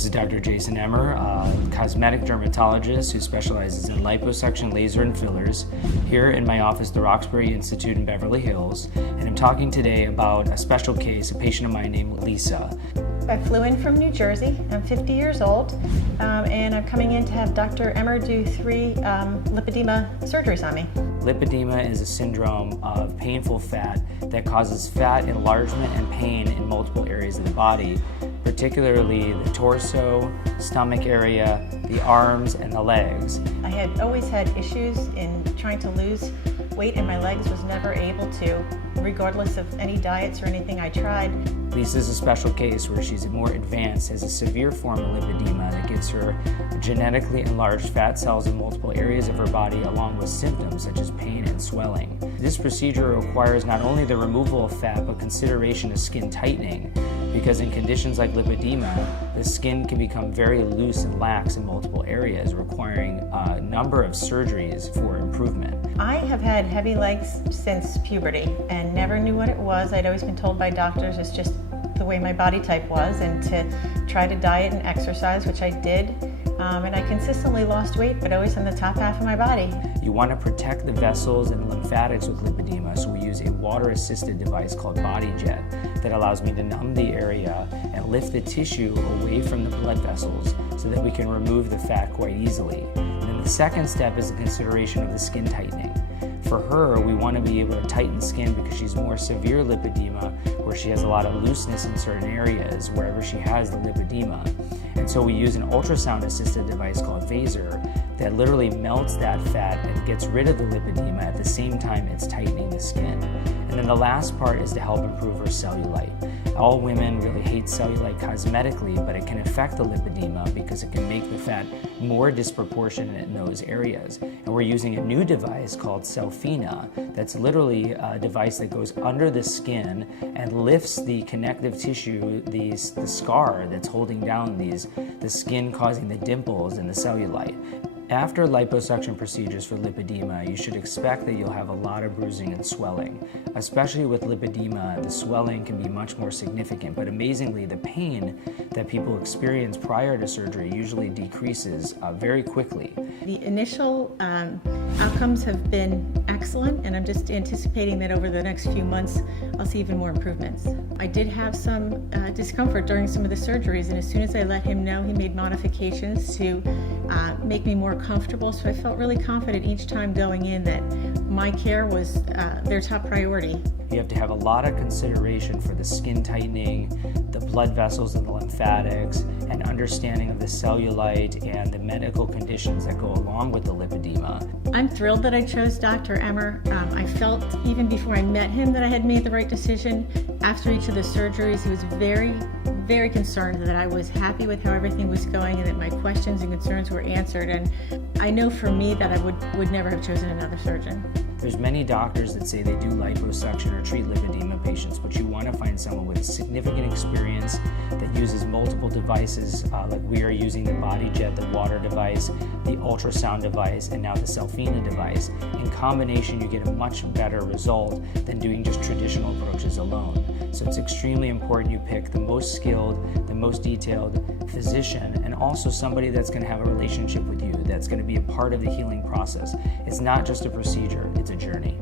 This is Dr. Jason Emer, a cosmetic dermatologist who specializes in liposuction, laser, and fillers here in my office, the Roxbury Institute in Beverly Hills. And I'm talking today about a special case, a patient of mine named Lisa. I flew in from New Jersey. I'm 50 years old, and I'm coming in to have Dr. Emer do 3 lipedema surgeries on me. Lipedema is a syndrome of painful fat that causes fat enlargement and pain in multiple areas of the body, particularly the torso, stomach area, the arms, and the legs. I had always had issues in trying to lose weight, and my legs was never able to, regardless of any diets or anything I tried. Lisa's a special case where she's more advanced, has a severe form of lipedema that gives her genetically enlarged fat cells in multiple areas of her body, along with symptoms such as pain and swelling. This procedure requires not only the removal of fat, but consideration of skin tightening, because in conditions like lipedema, the skin can become very loose and lax in multiple areas, requiring a number of surgeries for improvement. I have had heavy legs since puberty and never knew what it was. I'd always been told by doctors it's just the way my body type was, and to try to diet and exercise, which I did. And I consistently lost weight, but always in the top half of my body. You want to protect the vessels and lymphatics with lipedema, so we use a water-assisted device called BodyJet that allows me to numb the area and lift the tissue away from the blood vessels so that we can remove the fat quite easily. And then the second step is the consideration of the skin tightening. For her, we want to be able to tighten skin because she's more severe lipedema, where she has a lot of looseness in certain areas wherever she has the lipedema. And so we use an ultrasound-assisted device called VASER that literally melts that fat and gets rid of the lipedema at the same time it's tightening the skin. And then the last part is to help improve her cellulite. All women really hate cellulite cosmetically, but it can affect the lipedema because it can make the fat more disproportionate in those areas. And we're using a new device called CELLFINA that's literally a device that goes under the skin and lifts the connective tissue, the scar that's holding down the skin, causing the dimples and the cellulite. After liposuction procedures for lipedema, you should expect that you'll have a lot of bruising and swelling. Especially with lipedema, the swelling can be much more significant, but amazingly, the pain that people experience prior to surgery usually decreases very quickly. The initial outcomes have been excellent, and I'm just anticipating that over the next few months, I'll see even more improvements. I did have some discomfort during some of the surgeries, and as soon as I let him know, he made modifications to make me more comfortable, so I felt really confident each time going in that my care was their top priority. You have to have a lot of consideration for the skin tightening, the blood vessels and the lymphatics, and understanding of the cellulite and the medical conditions that go along with the lipedema. I'm thrilled that I chose Dr. Emer. I felt even before I met him that I had made the right decision. After each of the surgeries, he was very concerned that I was happy with how everything was going and that my questions and concerns were answered. And I know for me that I would never have chosen another surgeon. There's many doctors that say they do liposuction or treat lipedema patients, but you want to find someone with significant experience that uses multiple devices, like we are using the BodyJet, the water device, the ultrasound device, and now the CELLFINA device. In combination, you get a much better result than doing just traditional approaches alone. So it's extremely important you pick the most skilled, the most detailed physician, and also somebody that's going to have a relationship with you, that's going to be a part of the healing process. It's not just a procedure, it's a journey.